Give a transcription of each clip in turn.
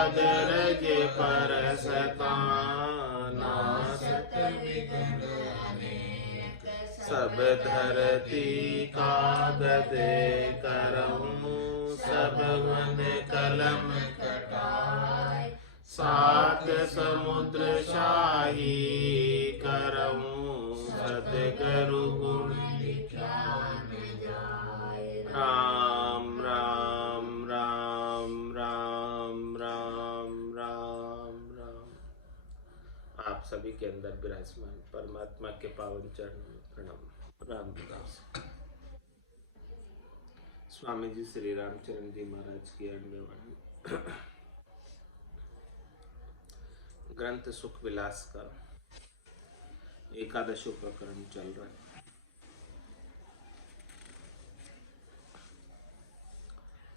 अदरज परसता नासत विघ्न अनेक सब धरती कागज करऊं सब वन कलम कटाय सात समुद्र शाही करऊं सतगुरु गुण विख्यान जाय। राम राम राम राम राम राम राम। आप सभी के अंदर विराजमान परमात्मा के पावन चरणों में प्रणाम। रामदास स्वामी जी श्री रामचरण जी महाराज की अण्डवाणी ग्रंथ सुख विलास का एकादशो प्रकरण चल रहा है।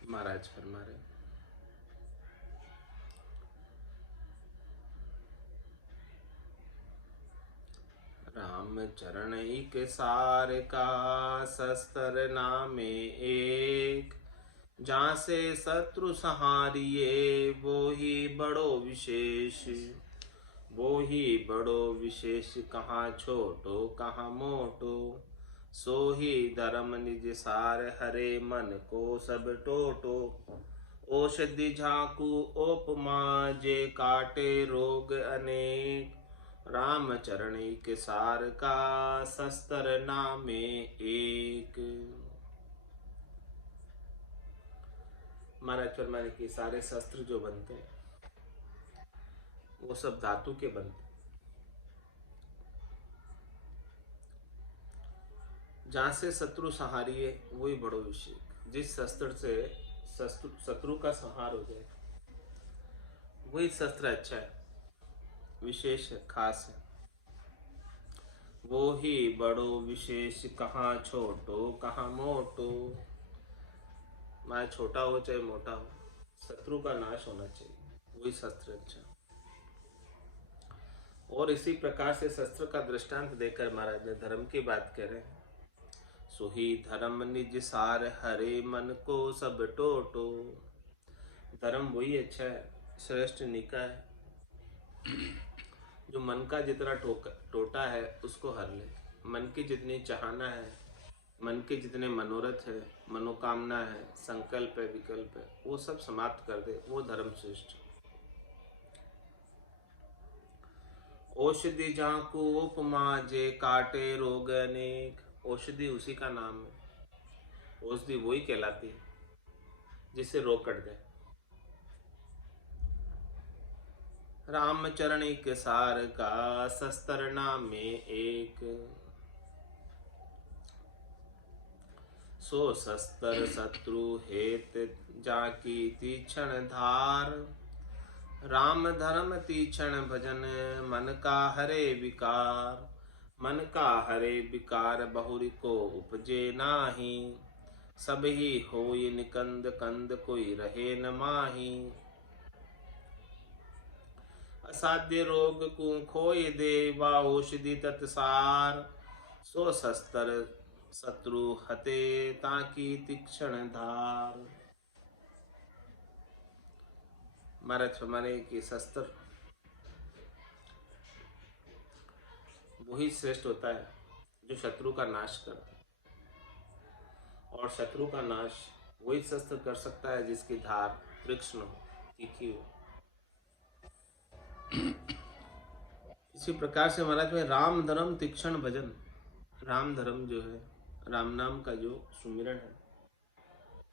महाराज फरमा रहे राम चरण एक सार का शस्त्र नामे एक जहाँ से शत्रु सहारिये वो ही बड़ो विशेष वो ही बड़ो विशेष कहाँ छोटो कहाँ मोटो सो ही धर्म निज सार हरे मन को सब टोटो औषधि झाकू उपमा जे काटे रोग अनेक राम चरणी के सार का शस्त्र नामे एक। महाराज फरमाने के सारे शस्त्र जो बनते हैं वो सब धातु के बनते हैं। जहां से शत्रु सहारिये वही बड़ो विषय। जिस शस्त्र से शत्रु का संहार हो जाए वही शस्त्र अच्छा है, विशेष है, खास है। वो ही बड़ो विशेष कहाँ छोटो कहाँ मोटो। चाहे छोटा हो चाहे मोटा हो, शत्रु का नाश होना चाहिए, वही शस्त्र अच्छा। और इसी प्रकार से शस्त्र का दृष्टांत देकर महाराज ने धर्म की बात कह रहे हैं। सुही धर्म निज सार हरे मन को सब टोटो। धर्म वही अच्छा है, श्रेष्ठ निका है जो मन का जितना टोटा है उसको हर ले। मन की जितनी चाहना है, मन के जितने मनोरथ है, मनोकामना है, संकल्प है, विकल्प है, वो सब समाप्त कर दे, वो धर्म श्रेष्ठ। औषधि झांकू उपमा जे काटे रोग अनेक। औषधि उसी का नाम है, औषधि वही कहलाती है जिससे रोग कट जाए। राम चरणी के सार का शस्त्र नाम में एक सो शस्त्र शत्रु हेत जाकी तीक्षण धार। राम धर्म तीक्षण भजन मन का हरे विकार। मन का हरे विकार बहुरी को उपजे नाही। सब ही होय निकंद कंद कोई रहे न माही। असाध्य रोग को खोय दे वा औषधि तत्सार। सो शस्त्र शत्रु हते ताकि तीक्षण धार। महाराज हमारे के शस्त्र वही श्रेष्ठ होता है जो शत्रु का नाश करता है। और शत्रु का नाश वही शस्त्र कर सकता है जिसकी धार तीक्ष्ण हो, तीखी हो। इसी प्रकार से महाराज में राम धर्म तीक्ष्ण भजन। राम धर्म जो है, राम नाम का जो सुमिरन है,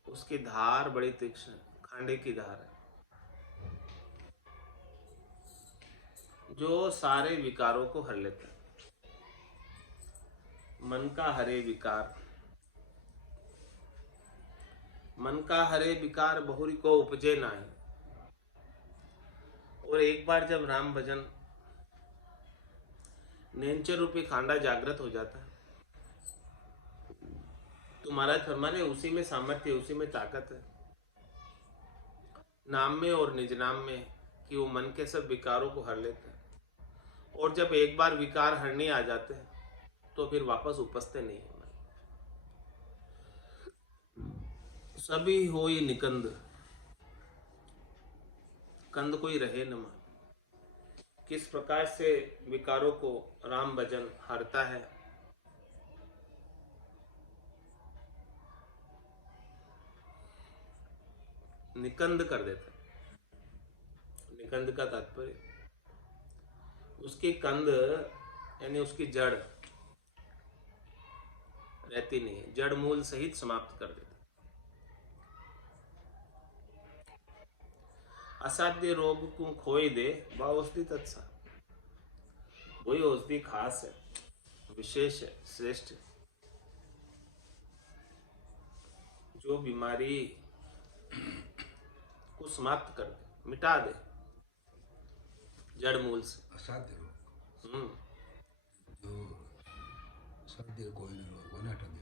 उसकी धार बड़ी तीक्ष्ण, खांडे की धार है, जो सारे विकारों को हर लेता है। मन का हरे विकार, मन का हरे विकार बहुरी को उपजे ना है। और एक बार जब राम भजन नेंचर रूपी खांडा जागृत हो जाता है तो महाराज फरमाने उसी में सामर्थ्य, उसी में ताकत है, नाम में और निज नाम में, कि वो मन के सब विकारों को हर लेता है। और जब एक बार विकार हरने आ जाते हैं तो फिर वापस उपजते नहीं है। सभी होई निकंद, कंद कोई रहे न मान। किस प्रकार से विकारों को राम भजन हरता है। निकंद कर देता है। निकंद का तात्पर्य उसकी कंद यानी उसकी जड़ रहती नहीं है, जड़ मूल सहित समाप्त कर देता। असाध्य रोग को खोई दे वह औषधि तत्सा। वही औषधि खास है, विशेष है, श्रेष्ठ है, जो बीमारी को समाप्त कर दे, मिटा दे जड़ मूल से। असाध्य रोग जो साध्य कोई नहीं रोग बना हटा दे।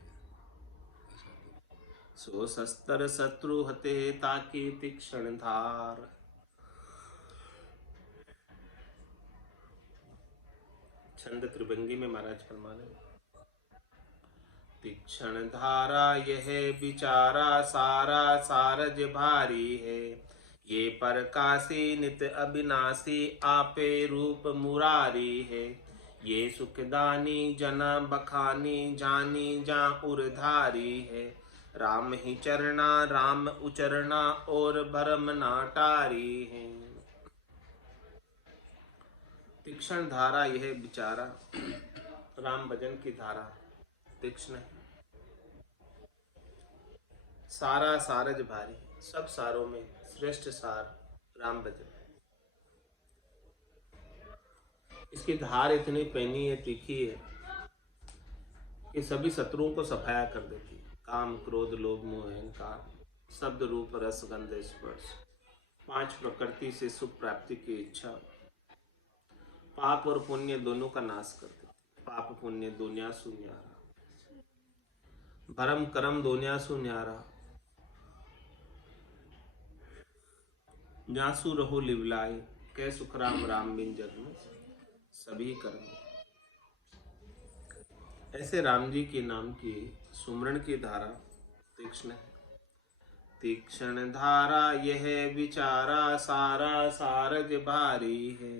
सो शस्त्र शत्रु हते ताकि तीक्ष्ण धार। छंद त्रिभंगी में महाराज फरमाने, तीक्ष्ण धारा यह बिचारा सारा सारज भारी है। ये परकासी नित अविनाशी आपे रूप मुरारी है। ये सुखदानी जना बखानी जानी जा उरधारी है। राम ही चरना राम उचरना और भरम नाटारी है। तीक्ष्ण धारा यह बिचारा, राम भजन की धारा तीक्ष्ण है। सारा सारज भारी, सब सारों में श्रेष्ठ सार राम भजन है। इसकी धार इतनी पैनी है, तीखी है कि सभी शत्रुओं को सफाया कर देती है। काम क्रोध लोभ मोह अहंकार, शब्द रूप रस गंध स्पर्श, 5 प्रकृति से सुख प्राप्ति की इच्छा, पाप और पुण्य दोनों का नाश कर देती। पाप पुण्य दुनिया सुन्यारा, भरम करम दुनिया सुन्यारा। जासु रहो लिवलाए, कै सुख राम राम बिन जग में सभी कर्म। ऐसे राम जी के नाम की सुमरण की धारा तीक्ष्ण है। तीक्ष्ण धारा यह विचारा सारा सारज भारी है।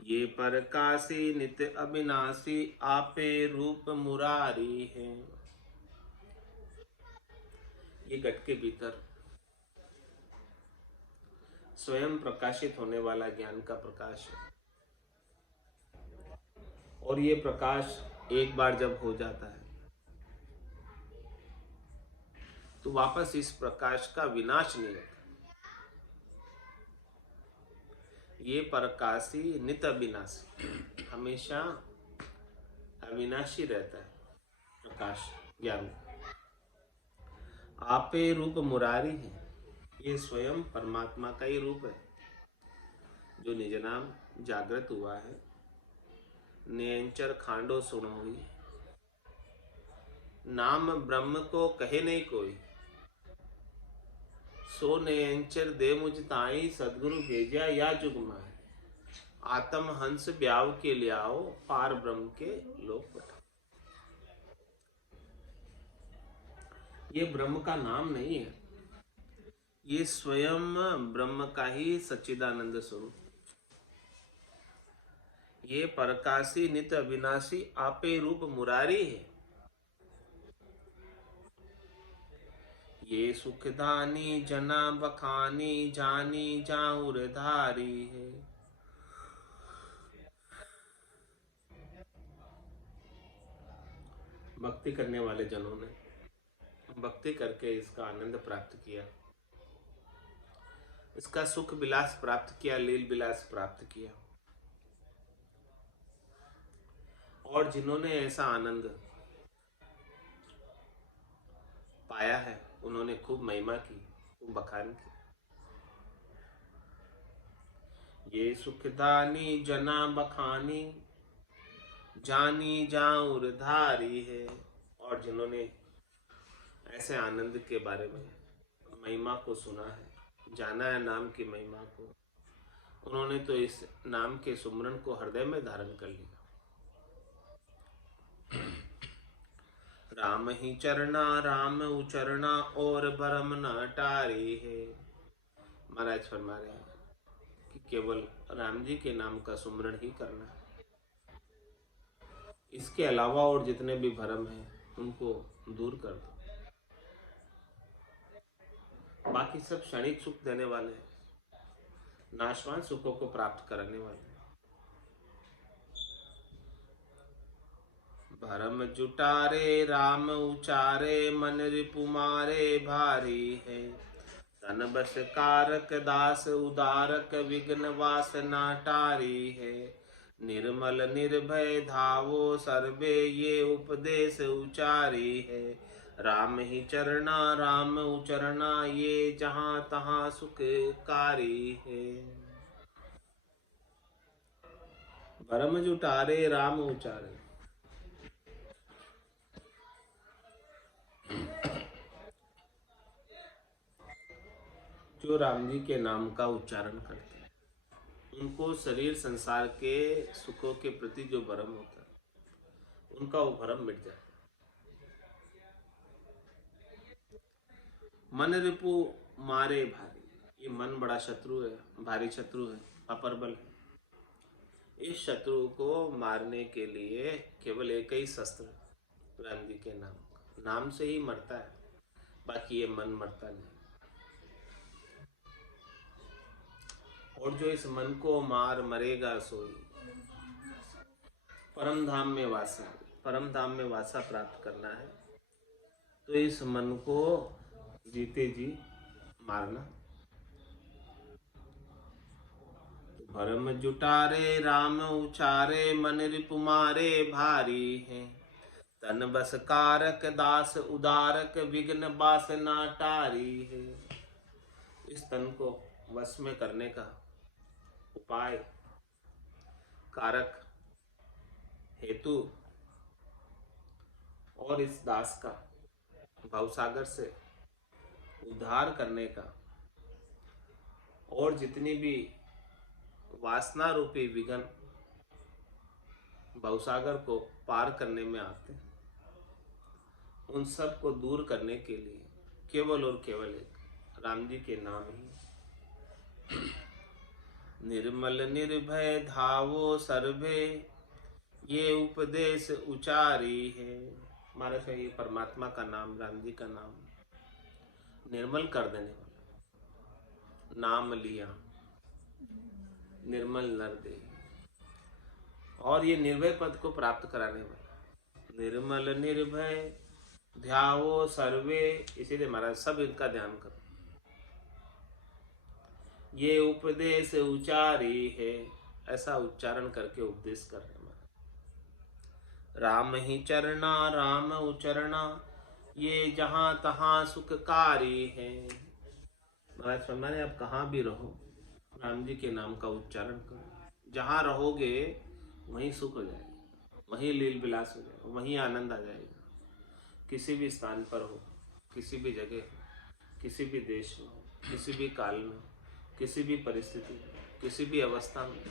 ये परकासी नित अविनाशी आपे रूप मुरारी है। ये घट के भीतर स्वयं प्रकाशित होने वाला ज्ञान का प्रकाश है, और ये प्रकाश एक बार जब हो जाता है तो वापस इस प्रकाश का विनाश नहीं होता। ये प्रकाशी नित अविनाशी, हमेशा अविनाशी रहता है प्रकाश ज्ञान। आपे रूप मुरारी है, ये स्वयं परमात्मा का ही रूप है जो निज नाम जागृत हुआ है। नियंचर खांडो सुनोई, नाम ब्रह्म को कहे नहीं कोई। सो नियंचर दे मुझ ताई, सदगुरु भेजा या जुग माए। आत्म हंस ब्याव के लियाओ, पार ब्रह्म के लोक पठाओ। ये ब्रह्म का नाम नहीं है, ये स्वयं ब्रह्म का ही सच्चिदानंद स्वरूप। ये परकाशी नित अविनाशी आपे रूप मुरारी है। ये सुखदानी जना बखानी जानी जाऊर धारी है। भक्ति करने वाले जनों ने भक्ति करके इसका आनंद प्राप्त किया, इसका सुख विलास प्राप्त किया, लील विलास प्राप्त किया। और जिन्होंने ऐसा आनंद पाया है उन्होंने खूब महिमा की, खूब बखान की। ये सुखदानी जना बखानी जानी जाऊर धारी है। और जिन्होंने ऐसे आनंद के बारे में महिमा को सुना है, जाना है नाम की महिमा को, उन्होंने तो इस नाम के सुमरन को हृदय में धारण कर लिया। राम ही चरना राम उचरना और भरम न टारी है। महाराज फरमा रहे हैं, कि केवल राम जी के नाम का सुमरण ही करना है। इसके अलावा और जितने भी भ्रम हैं उनको दूर कर दो। बाकी सब क्षणिक सुख देने वाले हैं, नाशवान सुखों को प्राप्त कराने वाले हैं। भरम जुटारे राम उचारे, मन रिपु मारे भारी है। तन बस कारक दास उदारक, विघ्न वासना टारी है। निर्मल निर्भय धावो सर्वे, ये उपदेश उचारी है। राम ही चरना राम उचरना, ये जहाँ तहाँ सुखकारी है। भरम जुटारे राम उचारे, जो राम जी के नाम का उच्चारण करते हैं उनको शरीर संसार के सुखों के प्रति जो भ्रम होता है उनका वो भ्रम मिट जाता है। मन रिपु मारे भारी, ये मन बड़ा शत्रु है, भारी शत्रु है, अपर्बल है। इस शत्रु को मारने के लिए केवल एक ही शस्त्र, राम जी के नाम से ही मरता है, बाकी ये मन मरता नहीं। और जो इस मन को मार मरेगा सोई परम धाम में वासा, परम धाम में वासा प्राप्त करना है तो इस मन को जीते जी मारना। भरम जुटारे राम उचारे, मन रिपु मारे भारी है। तन बस कारक दास उदारक, विघ्न वासना टारी है। इस तन को वश में करने का उपाय, कारक, हेतु और इस दास का भवसागर से उद्धार करने का और जितनी भी वासना रूपी विघ्न भवसागर को पार करने में आते हैं उन सब को दूर करने के लिए केवल और केवल एक राम जी के नाम ही। निर्मल निर्भय धावो सर्वे, ये उपदेश उचारी है। हमारा ये परमात्मा का नाम, राम जी का नाम निर्मल कर देने वाला, नाम लिया निर्मल नर दे, और ये निर्भय पद को प्राप्त कराने वाला। निर्मल निर्भय ध्यावो सर्वे, इसीलिए महाराज सब इनका ध्यान करो। ये उपदेश उचारी है, ऐसा उच्चारण करके उपदेश कर रहे हैं। राम ही चरना राम उचरना, ये जहाँ तहाँ सुखकारी है। महाराज फरमाने आप कहाँ भी रहो राम जी के नाम का उच्चारण करो, जहाँ रहोगे वहीं सुख हो जाएगा, वहीं लील विलास हो जाएगा, वहीं आनंद आ जाएगा। किसी भी स्थान पर हो, किसी भी जगह हो, किसी भी देश में हो, किसी भी काल में, किसी भी परिस्थिति में, किसी भी अवस्था में,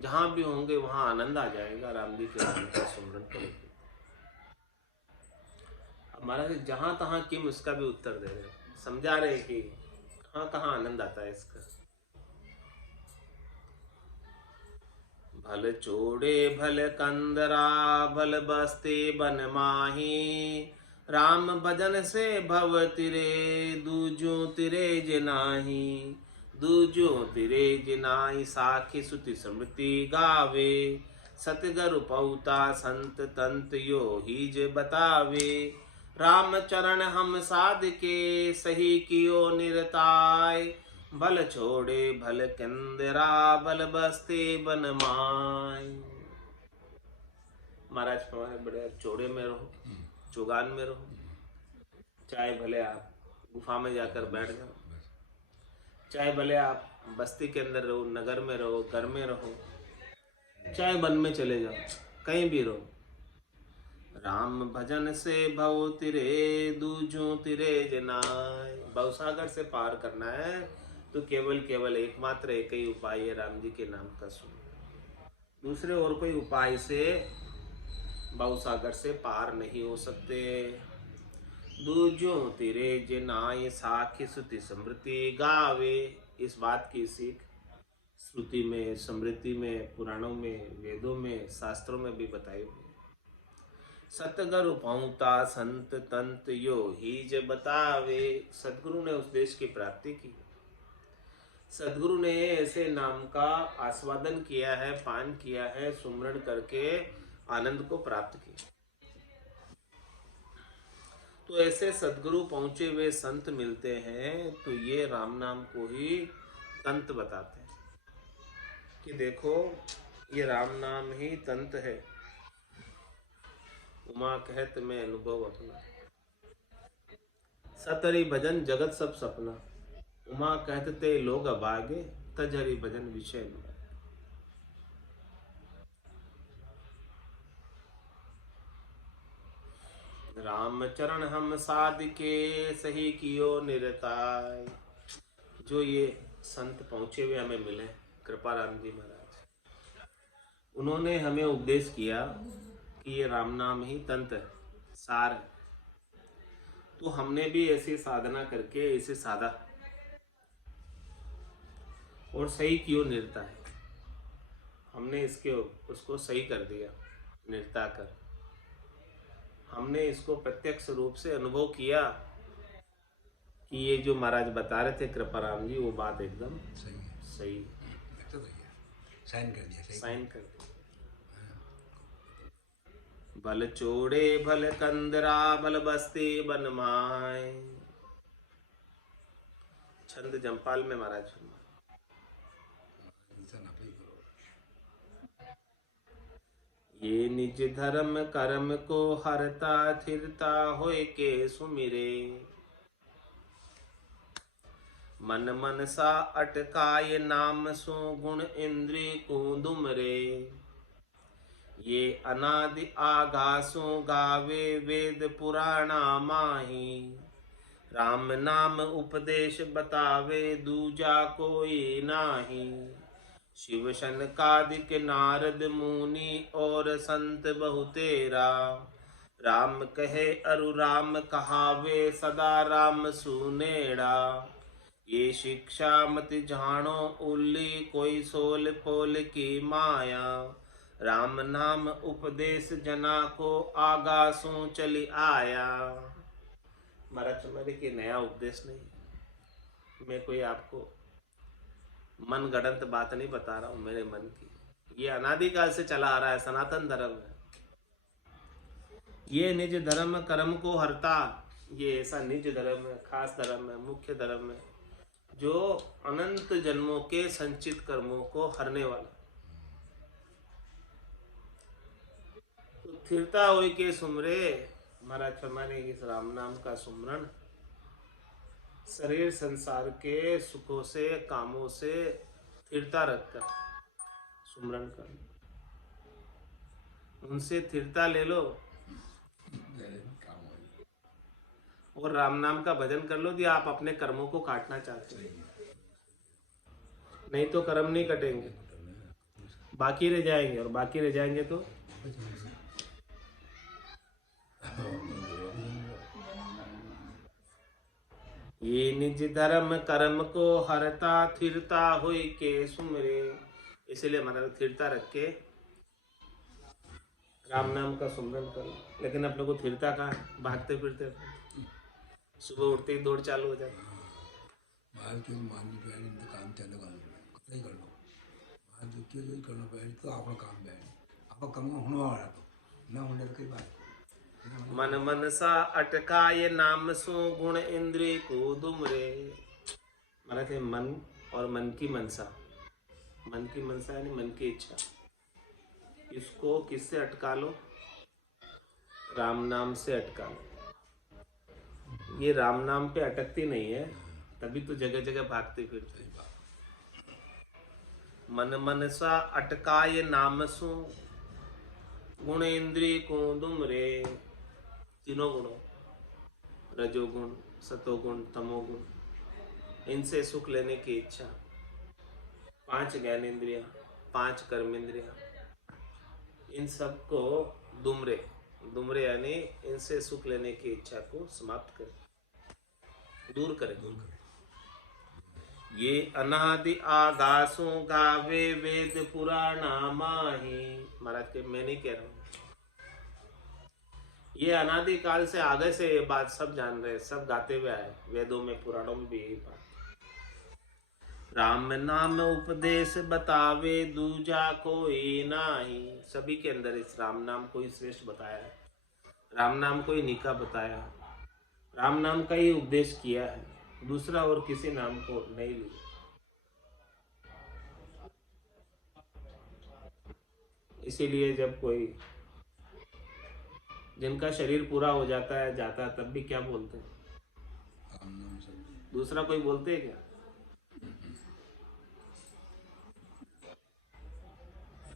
जहाँ भी होंगे वहाँ आनंद आ जाएगा राम जी के नाम का सुमरन करोगे। हमारा जहाँ तहाँ किम उसका भी उत्तर दे रहे, समझा रहे कि कहाँ कहाँ आनंद आता है इसका। भल चोड़े भल कंदरा, भल बस्ते बन माही, राम भजन से भव तिरे, दूजो तिरे जिनाही। दूजो तिरे जिनाही, साखी सुति स्मृति गावे, सतगरु पौता संत तंत यो हिज बतावे। राम चरण हम साध के, सही कियो निरताय, भल छोड़े भल कंदरा, भल बस्ते बन माय। महाराज हमारे बड़े चौड़े में रहो, चुगान में रहो, चाहे भले आप गुफा में जाकर बैठ जाओ, चाहे भले आप बस्ती के अंदर रहो, नगर में रहो, घर में रहो, चाहे वन में चले जाओ, कहीं भी रहो। राम भजन से भव तिरे, दूजो तिरे जनाय। भवसागर से पार करना है तो केवल केवल एकमात्र एक ही उपाय है, राम जी के नाम का सुन। दूसरे और कोई उपाय से भवसागर से पार नहीं हो सकते। दूजो तिरे जिनाय, साखी सुति स्मृति गावे। इस बात की सीख श्रुति में, स्मृति में, पुराणों में, वेदों में, शास्त्रों में भी बताई हुई है। सतगुरु पहुँता संत तंत यो ही ज बतावे। सदगुरु ने उस देश की प्राप्ति की। सदगुरु ने ऐसे नाम का आस्वादन किया है, पान किया है, सुमरण करके आनंद को प्राप्त किया। तो ऐसे सदगुरु पहुंचे हुए संत मिलते हैं तो ये राम नाम को ही तंत बताते हैं कि देखो ये राम नाम ही तंत है। उमा कहत में अनुभव अपना, सतहरि भजन जगत सब सपना। उमा कहत ते लोग अभागे, तज हरि भजन विषय में। राम चरण हम साधिके, सही कियो निरताय। जो ये संत पहुंचे हुए हमें मिले, कृपाराम जी महाराज, उन्होंने हमें उपदेश किया कि ये राम नाम ही तंत्र है, सार है। तो हमने भी ऐसी साधना करके इसे साधा और सही क्यों निरता है, हमने इसके उसको सही कर दिया। निरता कर हमने इसको प्रत्यक्ष रूप से अनुभव किया कि ये जो महाराज बता रहे थे कृपाराम जी, वो बात एकदम सही है। सही तो भैया साइन कर दिया, सही साइन कर दिया। भल चोड़े भल कंदरा, भल बस्ती बनमाए। छंद जमपाल में महाराज ऐसा ना पे करो। ये निज धर्म कर्म को हरता थिरता होय के सुमिरे। मन मन सा अटकाय नाम सो गुण इंद्रिय को दुमरे। ये अनादि आगासों गावे वेद पुराणा माही। राम नाम उपदेश बतावे दूजा कोई नाही। शिव शनकादिक नारद मुनि और संत बहुतेरा। राम कहे अरु राम कहावे सदा राम सुनेड़ा। ये शिक्षा मत जानो उल्ली कोई सोल पोल की माया। राम नाम उपदेश जना को आगासों चली आया। महाराज मेरे के नया उपदेश नहीं, मैं कोई आपको मन गढ़ंत बात नहीं बता रहा हूं, मेरे मन की। ये अनादिकाल से चला आ रहा है, सनातन धर्म है। ये निज धर्म कर्म को हरता, ये ऐसा निज धर्म है, खास धर्म है, मुख्य धर्म है जो अनंत जन्मों के संचित कर्मों को हरने वाला। तो थिरता हुई के सुमरे, महाराज फरमाने इस राम नाम का सुमरण शरीर संसार के सुखों से कामों से थिरता रखकर सुमरण कर, उनसे थिरता ले लो और राम नाम का भजन कर लो कि आप अपने कर्मों को काटना चाहते हैं। नहीं तो कर्म नहीं कटेंगे, बाकी रह जाएंगे, और बाकी रह जाएंगे तो ये निज धर्म कर्म को हरता थिरता हुई के सुमरे। इसलिए हमारा थिरता रख के राम नाम का सुमरन करो। लेकिन अपने को थिरता कहाँ, भागते फिरते सुबह उठते ही दौड़ चालू हो जाती। बाहर क्यों माननी पड़ेगी, तो काम चालू कर लो, कपड़े कर लो, बाहर जो क्यों जो करना पड़ेगा तो आपका काम बैठ, आपका काम होने वाला तो ना होने की बात। मन मन सा अटकाए नाम सो गुण इंद्रिय को दुमरे। माना थे मन और मन की मनसा, मन की मनसा यानी मन की इच्छा, इसको किससे अटका लो, राम नाम से अटका लो। ये राम नाम पे अटकती नहीं है, तभी तो जगह जगह भागते फिरते। मन मन सा अटकाए नाम सो गुण इंद्रिय को दुमरे। तीनों गुणों, रजोगुण, सतोगुण, तमोगुण, इनसे सुख लेने की इच्छा। 5 ज्ञानेंद्रियां, 5 कर्मेंद्रियां, इन सब को दुमरे, दुमरे यानी इनसे सुख लेने की इच्छा को समाप्त करें, दूर करें। ये अनादि आगासों गावे वेद पुराणा माही। महाराज के मैं नहीं कह रहा हूँ, ये अनादि काल से आगे से ये बात सब जान रहे, सब गाते हुए आए, वेदों में पुराणों में भी यही बात। राम नाम उपदेश बतावे दूजा कोई नाही। सभी के अंदर इस राम नाम को ही श्रेष्ठ बताया है, राम नाम को ही निका बताया, राम नाम का ही उपदेश किया है, दूसरा और किसी नाम को नहीं लिया। इसीलिए जब कोई जिनका शरीर पूरा हो जाता है जाता है तब भी क्या बोलते हैं, राम नाम सब दूसरा कोई बोलते हैं क्या?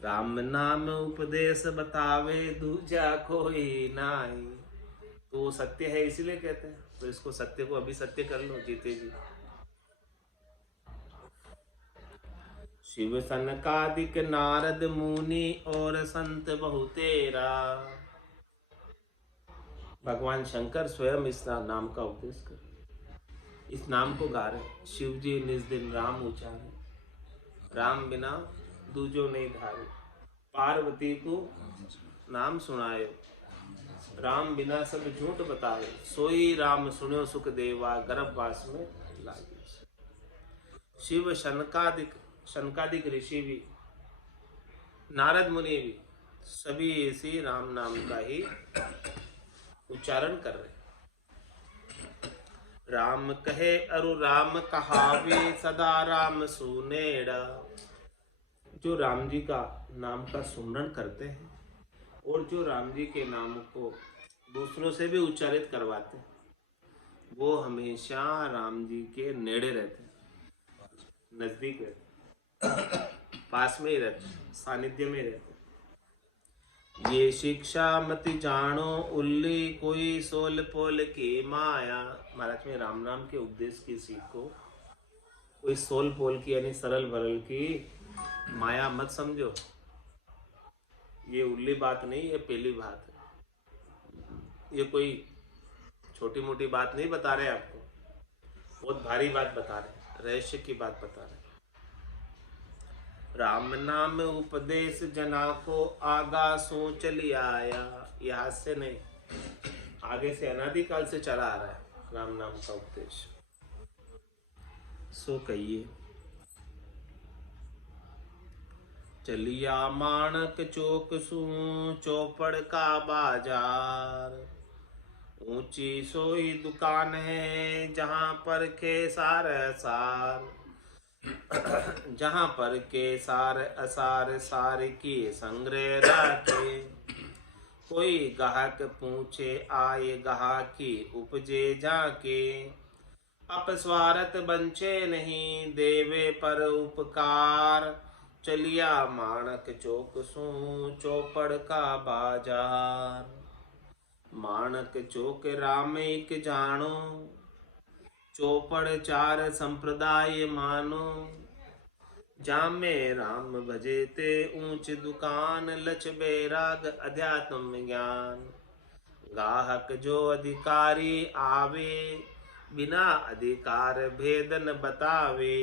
राम नाम उपदेश बतावे दूजा कोई नाही। तो वो सत्य है इसीलिए कहते हैं, तो इसको सत्य को अभी सत्य कर लो जीते जी। शिव सनकादिक नारद मुनि और संत बहुतेरा। भगवान शंकर स्वयं इस नाम का उपदेश कर, इस नाम को गा रहे। शिव जी निज दिन राम उचारे, राम बिना दूजो नहीं धारे। पार्वती को नाम सुनाए, राम बिना सब झूठ बताए। सोई राम सुनो सुख देवा, गर्भवास में लागे। शिव शनकादिक ऋषि भी, नारद मुनि भी, सभी इसी राम नाम का ही उच्चारण कर रहे। राम कहे अरु राम कहावे, सदा राम सुनेड़ा। जो राम जी का नाम का सुमरन करते हैं और जो राम जी के नाम को दूसरों से भी उच्चारित करवाते हैं, वो हमेशा राम जी के नेड़े रहते हैं, नजदीक रहते हैं, पास में ही रहते हैं, सानिध्य में रहते हैं। ये शिक्षा मति जानो उल्ली, कोई सोल पोल की माया। महाराज में राम नाम के उपदेश की सीख को कोई सोल पोल की यानी सरल भरल की माया मत समझो। ये उल्ली बात नहीं, ये पहली बात है। ये कोई छोटी मोटी बात नहीं बता रहे आपको, बहुत भारी बात बता रहे, रहस्य की बात बता रहे। राम नाम उपदेश जना को आगा सो चली आया। ये हाथ से नहीं, आगे से अनादिकाल से चला आ रहा है राम नाम का उपदेश। सो कहिए चलिया माणक चौक सू, चौपड़ का बाजार। ऊंची सोई दुकान है, जहां पर के सार असार। जहां पर के सार असार, सार की संग्रह रखे। कोई गाहक पूछे आए, गाहकी उपजे जाके। अपस्वारथ बंचे नहीं, देवे पर उपकार। चलिया माणक चौक सू, चौपड़ का बाजार। माणक चौक रामिक जानो, चौपड़ चार संप्रदाय मानो। जामे राम भजे ते ऊंच दुकान, लच बैराग अध्यात्म ज्ञान। गाहक जो अधिकारी आवे, बिना अधिकार भेदन बतावे।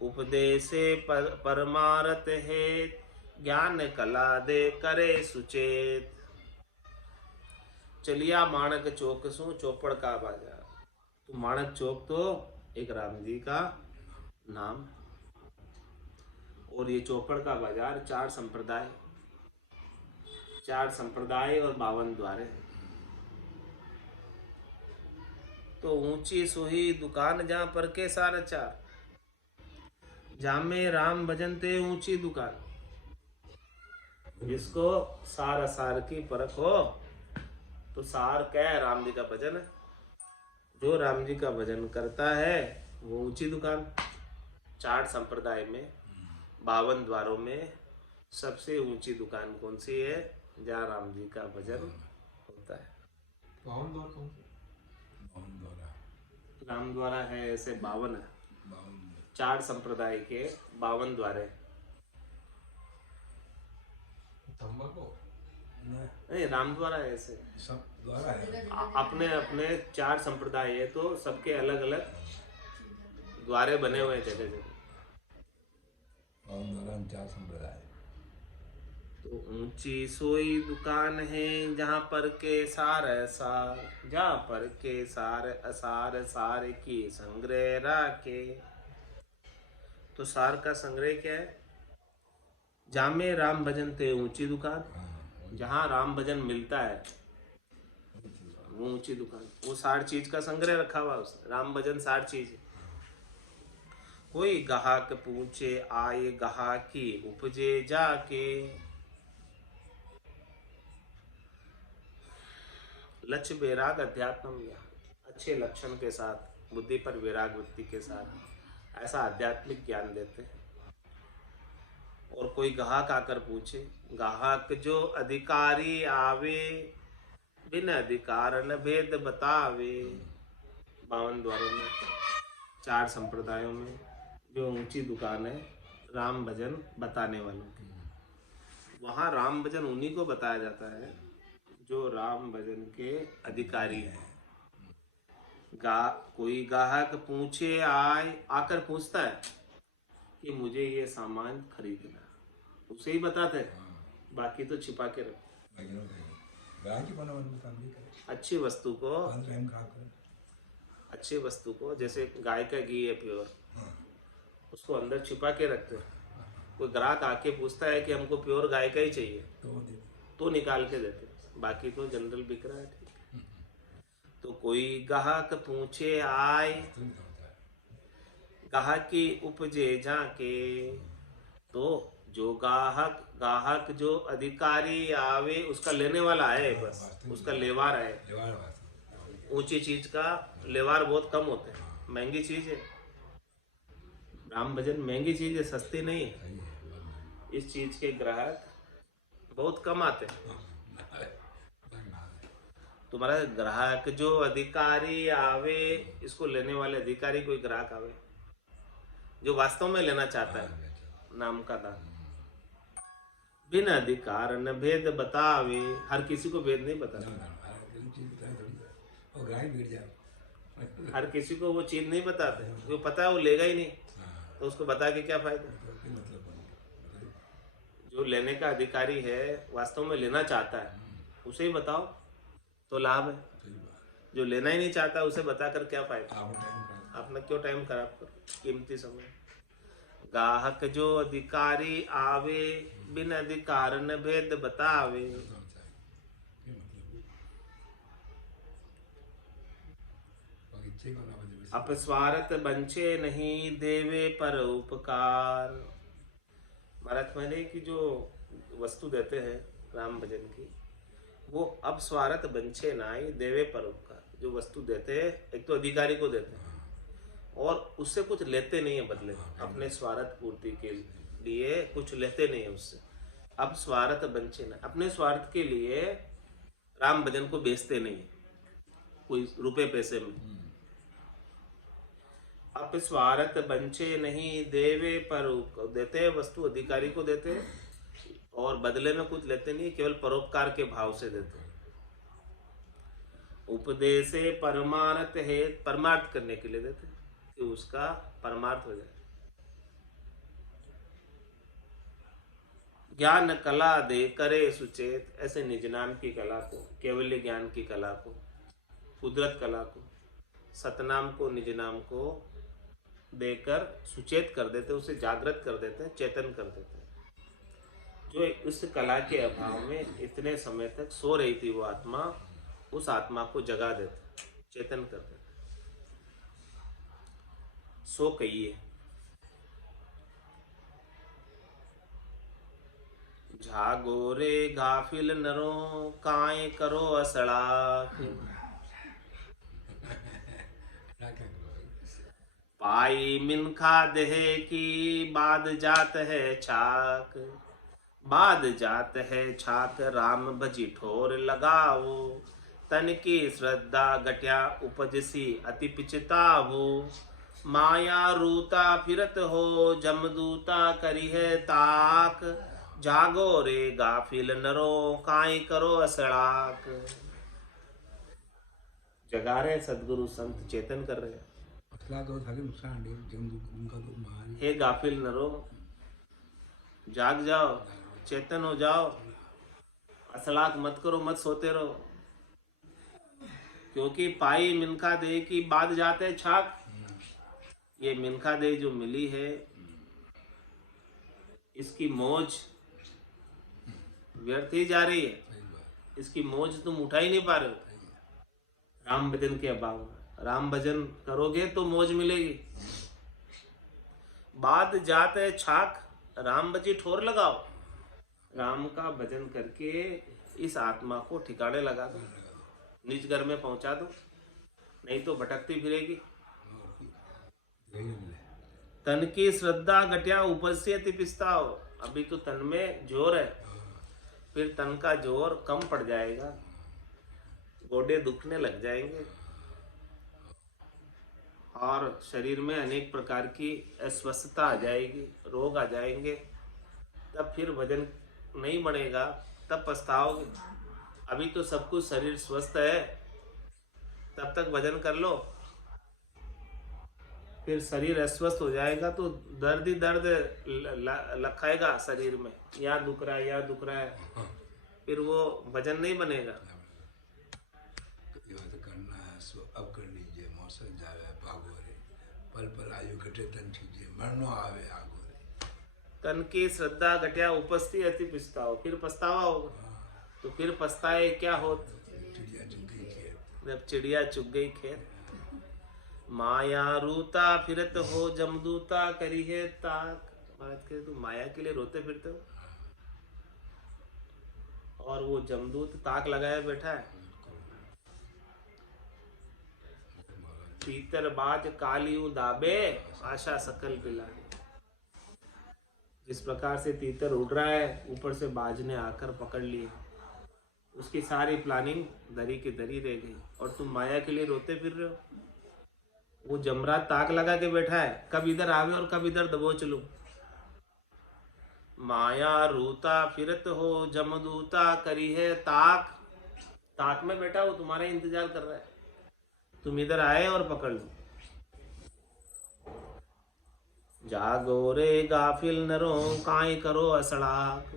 उपदेशे परमारथ है, ज्ञान कला दे करे सुचेत। चलिया माणक चौक सू, चौपड़ का बाजार। तो माणक चौक तो एक राम जी का नाम, और ये चौपड़ का बाजार चार संप्रदाय और 52 द्वारे। तो ऊंची सुही दुकान, जहां पर के सार चार। जामे राम भजन ते ऊंची दुकान। जिसको सार असार की परख हो, तो सार क्या है? राम जी का भजन है। जो राम जी का भजन करता है वो ऊंची दुकान। चार संप्रदाय में 52 द्वारों में सबसे ऊंची दुकान कौन सी है? जहाँ राम जी का भजन होता है। 52 द्वार कौन से? राम द्वारा है ऐसे 52 है। 52 चार संप्रदाय के 52 द्वारे। तंबाकू नहीं, राम द्वारा है ऐसे। सब द्वारा है। अपने अपने चार संप्रदाय है, तो सबके अलग अलग द्वारे बने हुए हैं जगह जगह। पावन द्वारा हम 4 संप्रदाय। तो ऊंची सोई दुकान है जहाँ पर के सार सार, जहाँ पर के सार असार सार की संग्रह राखे। तो सार का संग्रह क्या है? जहाँ में राम भजन थे ऊंची दुकान, जहाँ राम भजन मिलता है वो ऊंची दुकान। वो 60 चीज का संग्रह रखा हुआ उसने। राम भजन 60 चीज है। कोई गाहक पूछे आए गाहकी उपजे जाके। लक्ष्य वैराग अध्यात्म, अच्छे लक्षण के साथ, बुद्धि पर वैराग वृत्ति के साथ ऐसा आध्यात्मिक ज्ञान देते हैं। और कोई गाहक आकर पूछे, गाहक जो अधिकारी आवे बिन अधिकार न भेद बतावे। 52 द्वारों में 4 संप्रदायों में जो ऊंची दुकान है राम भजन बताने वालों की, वहाँ राम भजन उन्हीं को बताया जाता है जो राम भजन के अधिकारी हैं। कोई गाहक पूछे आकर पूछता है कि मुझे ये सामान खरीदना, उसे ही बताते हैं, बाकी तो छिपा के रखते। अच्छी वस्तु को, अच्छी वस्तु को, जैसे गाय का घी है प्योर, उसको अंदर छिपा के रखते हैं। कोई ग्राहक आके पूछता है कि हमको प्योर गाय का ही चाहिए तो निकाल के देते, बाकी तो जनरल बिक रहा है। ठीक है। तो कोई गाहक पूछे आए गाहकी उपजे जाके। तो जो गाहक जो अधिकारी आवे, उसका लेने वाला है, बस उसका लेवार है। ऊंची चीज का लेवार बहुत कम होते हैं, महंगी चीज है। राम भजन महंगी चीज है, सस्ती नहीं है। इस चीज के ग्राहक बहुत कम आते हैं। तुम्हारा ग्राहक जो अधिकारी आवे, इसको लेने वाले अधिकारी कोई ग्राहक आवे जो वास्तव में लेना चाहता है नाम का दान। बिन अधिकार न भेद बतावे। हर किसी को भेद नहीं बताता, हर किसी को वो चीज नहीं बताते। जो पता है वो लेगा ही नहीं, तो उसको बता के क्या फायदा। जो लेने का अधिकारी है, वास्तव में लेना चाहता है, उसे ही बताओ तो लाभ है। जो लेना ही नहीं चाहता उसे बताकर क्या फायदा। आपने क्यों टाइम खराब करो, कीमती समय। गाहक जो अधिकारी आवे बिन अधिकार न भेद बतावे। अपस्वार्थ बंचे नहीं देवे पर उपकार। महाराज मैंने की जो वस्तु देते हैं राम भजन की, वो अब स्वार्थ बंचे नाई देवे पर उपकार। जो वस्तु देते हैं, एक तो अधिकारी को देते हैं और उससे कुछ लेते नहीं है बदले। अपने स्वार्थ पूर्ति के लिए कुछ लेते नहीं है उससे। अब स्वार्थ बंचे ना, अपने स्वार्थ के लिए राम भजन को बेचते नहीं कोई रुपए पैसे में। अब स्वार्थ बंचे नहीं देवे पर देते हैं, वस्तु अधिकारी को देते हैं और बदले में कुछ लेते नहीं, केवल परोपकार के भाव से देते हैं। उपदेश परमार्थ है, परमार्थ करने के लिए देते हैं कि उसका परमार्थ हो जाए। ज्ञान कला दे करे सुचेत। ऐसे निज नाम की कला को, केवल्य ज्ञान की कला को, कुदरत कला को, सतनाम को, निज नाम को देकर सुचेत कर देते, उसे जागृत कर देते हैं, चेतन कर देते हैं। जो इस कला के अभाव में इतने समय तक सो रही थी वो आत्मा, उस आत्मा को जगा देते, चेतन कर देते। सो कहिए जागो रे गाफिल नरो काए करो असड़ाक। पाई मिनखा देह की बाद जात है छाक। बाद जात है छाक राम भजी ठोर लगाओ। तन की श्रद्धा गट्या उपजसी अति पिचतावो। माया रूता फिरत हो जमदूता करी है ताक। जागो रे गाफिल नरो काई करो असड़ाक। जगा रहे सदगुरु संत, चेतन कर रहे हैं। असला तो सारे नुकसान है जम उनका तो महान हे गाफिल नरो, जाग जाओ, चेतन हो जाओ, असलाक मत करो, मत सोते रहो। क्योंकि पाई मिनखा दे की बाद जाते छाक। ये मिनखा दे जो मिली है, इसकी मौज व्यर्थ ही जा रही है। सही बात इसकी मौज तुम उठा ही नहीं पा रहे हो राम भजन के अभाव में। राम भजन करोगे तो मौज मिलेगी। बाद जाते छाक, राम बजी ठोर लगाओ। राम का भजन करके इस आत्मा को ठिकाने लगा दो, निज घर में पहुंचा दो, नहीं तो भटकती फिरेगी। यही मिले तन की श्रद्धा घटिया उपस्थिति पिस्ताओ। अभी तो तन में जोर है, फिर तन का जोर कम पड़ जाएगा, गोडे दुखने लग जाएंगे और शरीर में अनेक प्रकार की अस्वस्थता आ जाएगी, रोग आ जाएंगे। तब फिर भजन नहीं बनेगा, तब पछताओगे। अभी तो सब कुछ शरीर स्वस्थ है, तब तक भजन कर लो। फिर शरीर अस्वस्थ हो जाएगा तो दर्द ही दर्द लखाएगा शरीर में, यहाँ दुख रहा है, यहाँ दुख रहा है, फिर वो भजन नहीं बनेगा। ये बात करना है सो अब कर लीजिए, मौसम जावे भागो रे, पल पल आयु घटे तन छीजिए, मरनो आवे आगो रे। तन की श्रद्धा घटिया उपस्थिति अति पछताओ, फिर पछतावा होगा। तो फिर पछताए क्या होत, चिड़िया चुग गई खेत, जब चिड़िया चुग गई खेत। माया रूता फिरत हो जमदूता करी है ताक। बात करे तो माया के लिए रोते फिरते हो और वो जमदूत ताक लगाए बैठा है। तीतर बाज कालियों दाबे, आशा सकल पिलाए। जिस प्रकार से तीतर उड़ रहा है, ऊपर से बाज ने आकर पकड़ लिया, उसकी सारी प्लानिंग दरी की दरी रह गई और तुम माया के लिए रोते फिर रहे हो। वो जमरात ताक लगा के बैठा है, कब इधर आवे और कब इधर दबोच लूं। माया रूता फिरत हो जमदूता करी है ताक। ताक में बैठा वो तुम्हारा इंतजार कर रहा है, तुम इधर आए और पकड़ लो। जागो रे गाफिल नरो, काई करो असड़ाक।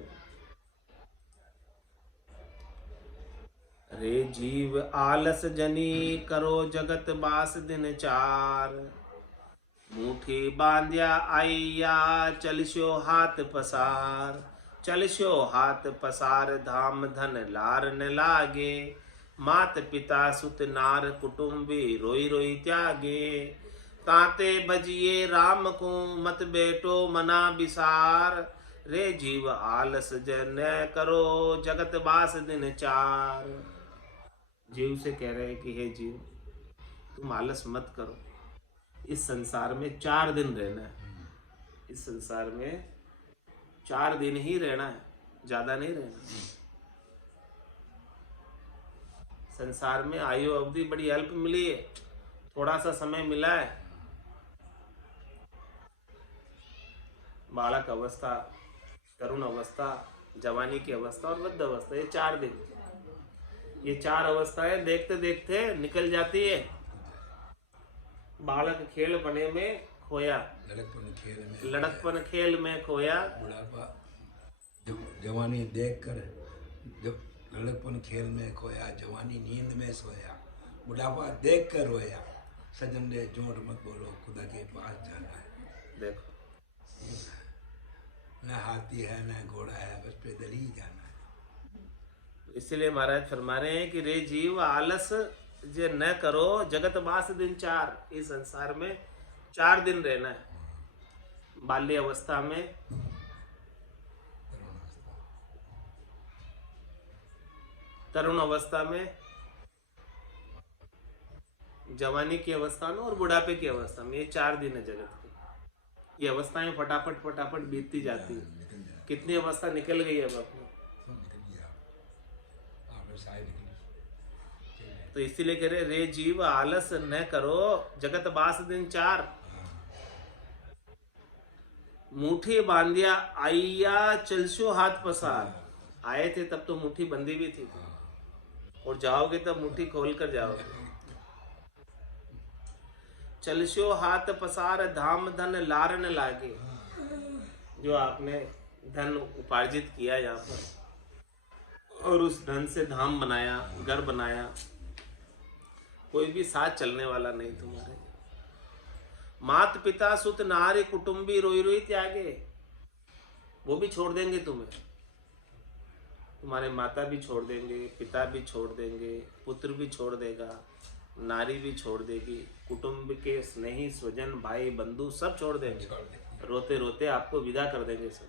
रे जीव आलस जनी, करो जगत बास दिन चार। मुठी बांध्या आईया, चलस्यो हाथ पसार। चलस्यो हाथ पसार, धाम धन लार न लागे। मात पिता सुत नार, कुटुंबी रोई रोई त्यागे। ताते बजिए राम को, मत बेटो मना बिसार। रे जीव आलस जन, करो जगत बास दिन चार। जीव से कह रहे हैं कि हे जीव, तुम आलस मत करो। इस संसार में 4 दिन रहना है। इस संसार में 4 दिन ही रहना है, ज्यादा नहीं रहना। संसार में आयु अवधि बड़ी अल्प मिली है, थोड़ा सा समय मिला है। बालक अवस्था, तरुण अवस्था, जवानी की अवस्था और वृद्ध अवस्था, ये 4 दिन। ये 4 अवस्थाएं देखते देखते निकल जाती है। बालक खेल बने में खोया, लड़कपन खेल में खोया। बुढ़ापा जवानी देख कर, जब लड़कपन खेल में खोया, जवानी नींद में सोया, बुढ़ापा देख कर रोया। सजन ने जोर मत बोलो, खुदा के पास जाना है। देखो, न हाथी है न घोड़ा है, बस पैदल ही जाना है। इसलिए महाराज फरमा रहे हैं कि रे जीव आलस जे न करो, जगत बास दिन चार। इस संसार में 4 दिन रहना है। बाल्य अवस्था में, तरुण अवस्था में, जवानी की अवस्था में और बुढ़ापे की अवस्था में। ये 4 दिन है जगत के। ये अवस्थाएं फटाफट फटाफट बीतती जाती है। कितनी अवस्था निकल गई है अब अपनी। तो इसीलिए कह रहे रे जीव आलस न करो, जगत बास दिन 4। मुट्ठी बांधिया आइया, चलसो हाथ पसार। आए थे तब तो मुट्ठी बंधी भी थी, और जाओगे तब मुट्ठी खोल कर जाओगे। चलस्यो हाथ पसार धाम धन लारन लागे। जो आपने धन उपार्जित किया यहाँ पर और उस धन से धाम बनाया, घर बनाया, कोई भी साथ चलने वाला नहीं तुम्हारे। मात पिता सुत नारी कुटुंबी रोई रोई त्यागे, वो भी छोड़ देंगे तुम्हें। तुम्हारे माता भी छोड़ देंगे, पिता भी छोड़ देंगे, पुत्र भी छोड़ देगा, नारी भी छोड़ देगी, कुटुंब के स्नेही स्वजन भाई बंधु सब छोड़ देंगे। रोते रोते आपको विदा कर देंगे सब।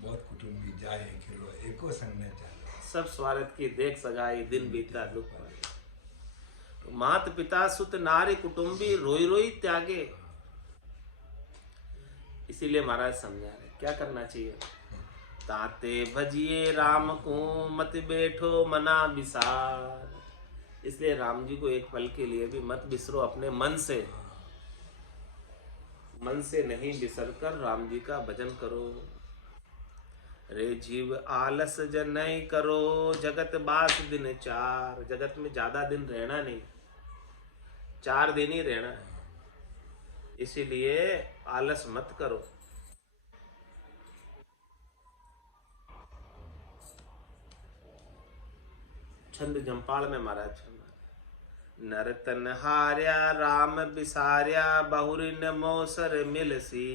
बहुत कुटुंबी जाए खेलो एको संग न चालो। सब स्वार्थ की देख सगाई दिन बीता दुख वाले। मात पिता सुत नारी कुटुंबी रोई रोई त्यागे। इसीलिए महाराज समझा रहे क्या करना चाहिए। ताते भजिए राम को मत बैठो मना बिसार। इसलिए राम जी को एक पल के लिए भी मत बिसरो, अपने मन से नहीं बिसर कर राम जी का भजन करो। रे जीव आलस जनई करो, जगत बास दिन चार। जगत में ज्यादा दिन रहना नहीं, 4 दिन ही रहना है। इसीलिए आलस मत करो। छंद जंपाल में महाराज नरतन हार्या राम बिसार्या बहुरिन मोसर मिलसी।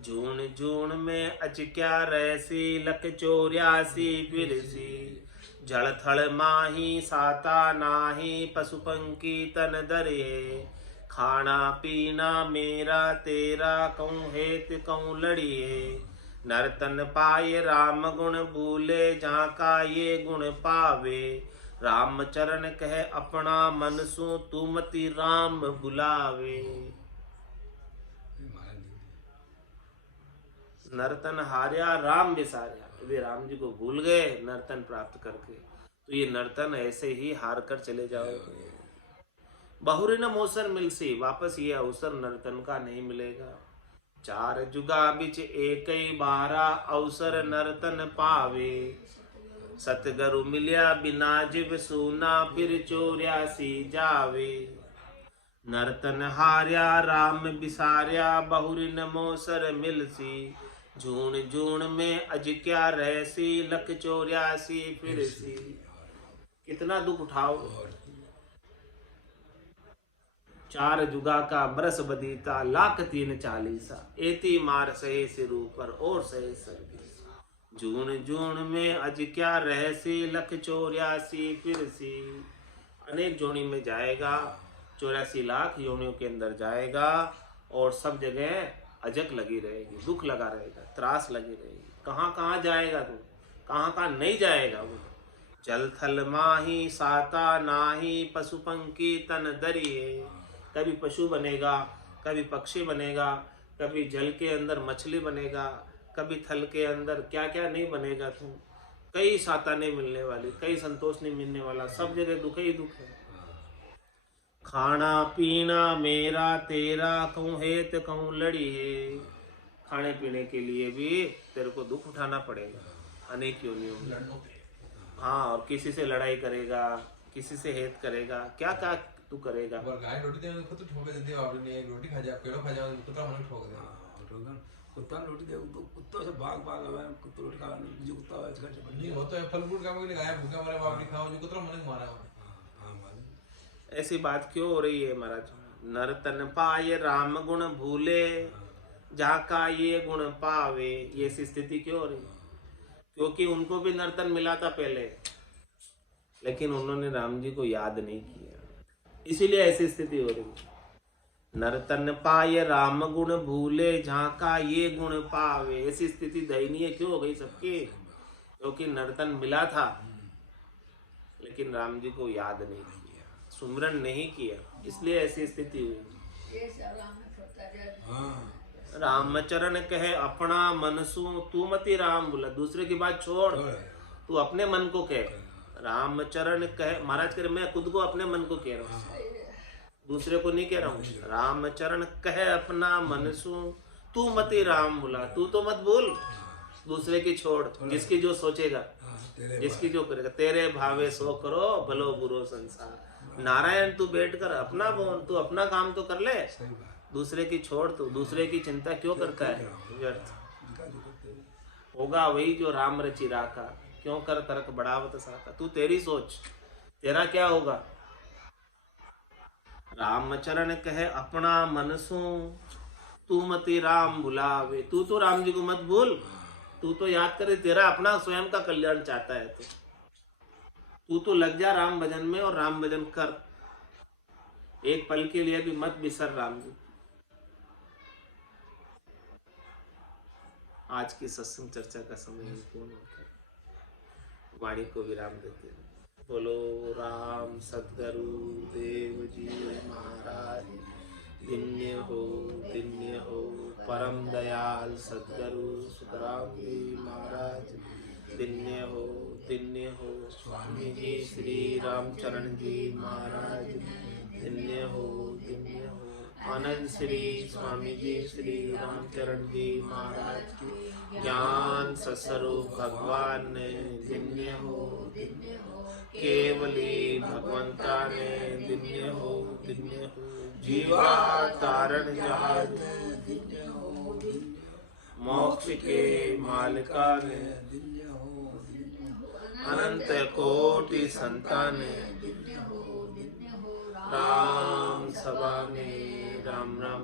जून जून में अचक्या रहसी लख 84 बिरसी। जड़ थड़ माही साता नाही पशु पंखी तन दरिए। खाना पीना मेरा तेरा कहूँ हेत कहूँ लड़िए। नरतन पाए राम गुण भूले जहाँ का ये गुण पावे। राम चरण कहे अपना मन सु तू मति राम बुलावे। नर्तन हार्या राम बिसार्या। वे राम जी को भूल गए नर्तन प्राप्त करके, तो ये नर्तन ऐसे ही हार कर चले जाओगे। बहुरी न मोसर मिलसी, वापस ये अवसर नर्तन का नहीं मिलेगा। 4 जुगा बिच एक ही बारा अवसर नर्तन पावे। सतगरु मिलिया बिना जिव सूना फिर 84 जावे। नर्तन हार्या राम बिसार्या बहुरी न मोसर मिलसी। जून जून में अजक्या रहसी लख 84 फिरसी। कितना दुख उठाओ। 4 जुगा का बरस बदीता लाख 340। एती मार सहे सिर ऊपर और सहे सर। जून जून में अज क्या रहसी लख 84 फिरसी। अनेक जोनी में जाएगा, 84 लाख योनियों के अंदर जाएगा और सब जगह अजक लगी रहेगी, दुख लगा रहेगा, त्रास लगी रहेगी। कहाँ कहाँ जाएगा तू, कहाँ कहाँ नहीं जाएगा वो। जल थल माही साता नाही पशु पंखी तन दरिए। कभी पशु बनेगा, कभी पक्षी बनेगा, कभी जल के अंदर मछली बनेगा, कभी थल के अंदर क्या क्या नहीं बनेगा तुम। कई साता नहीं मिलने वाली, कई संतोष नहीं मिलने वाला, सब जगह दुख ही दुख है। खाना पीना मेरा तेरा कहूँ हेत कहूँ लड़ी है। खाने पीने के लिए भी तेरे को दुख उठाना पड़ेगा अनेक योनियों में। हाँ, और किसी से लड़ाई करेगा, किसी से हेत करेगा, क्या क्या तू करेगा। गाय रोटी दे तो ठोक देती है, आपने एक रोटी खा जा, पेड़ो खा जा, कुत्ता मन ठोक दे। कुत्ता रोटी दे तो कुत्तों से भाग आवे, कुत्ता रोटी खा जो कुत्ता है इसका नहीं वो तो फल फ्रूट खाने के लिए गाय भूखा मरे बाप नहीं खाओ, जो कुत्ता मन मारा है। ऐसी बात क्यों हो रही है महाराज। नर्तन पाए राम गुण भूले जहाँ का ये गुण पावे। ये ऐसी स्थिति क्यों हो रही, क्योंकि उनको भी नर्तन मिला था पहले, लेकिन उन्होंने राम जी को याद नहीं किया, इसीलिए ऐसी स्थिति हो रही। नर्तन पाए राम गुण भूले जहाँ का ये गुण पावे। ऐसी स्थिति दयनीय क्यों हो गई सबकी, क्योंकि नर्तन मिला था लेकिन राम जी को याद नहीं किया, सुमिरन नहीं किया, इसलिए ऐसी स्थिति हुई। रामचरण कहे अपना मनसु तू मति राम बुला। दूसरे की बात छोड़, तू अपने मन को कह। रामचरण कहे, महाराज कह रहे मैं खुद को अपने मन को कह रहा हूँ, दूसरे को नहीं कह रहा हूँ। रामचरण कहे अपना मनसु तू मति राम बुला। तू तो मत बोल, दूसरे की छोड़, जिसकी जो सोचेगा, जिसकी जो करेगा। तेरे भावे सो करो भलो बुरो संसार। नारायण तू बैठ कर अपना बोल, तू अपना काम तो कर ले, सही बात। दूसरे की छोड़, तू दूसरे की चिंता क्यों करता है व्यर्थ। उनका जो करते हैं, होगा वही जो राम रचि राखा, क्यों कर तरक बढ़ावत साका। तू तेरी सोच, तेरा क्या होगा। रामचरण कहे अपना मनसू, तू मति राम भुलावे। तू तो राम जी को मत भूल, तू तो याद करे, तेरा अपना स्वयं का कल्याण चाहता है। तू तो लग जा राम भजन में और राम भजन कर, एक पल के लिए भी मत बिसर राम जी। आज की सत्संग चर्चा का समय पूर्ण होता है, वाणी को विराम देते हैं। बोलो राम सद्गुरु देव जी महाराज, धन्य हो परम दयाल सद्गुरु सुखराम जी महाराज, धन्य हो स्वामी जी श्री रामचरण जी महाराज, धन्य हो आनंद श्री स्वामी जी श्री रामचरण जी महाराज की ज्ञान सस्वरूप भगवान ने, धन्य हो केवली भगवंता ने, धन्य हो जीवा तारण जहाज, मोक्ष के मालिका ने, अनंत कोटि संतान राम सभा में राम राम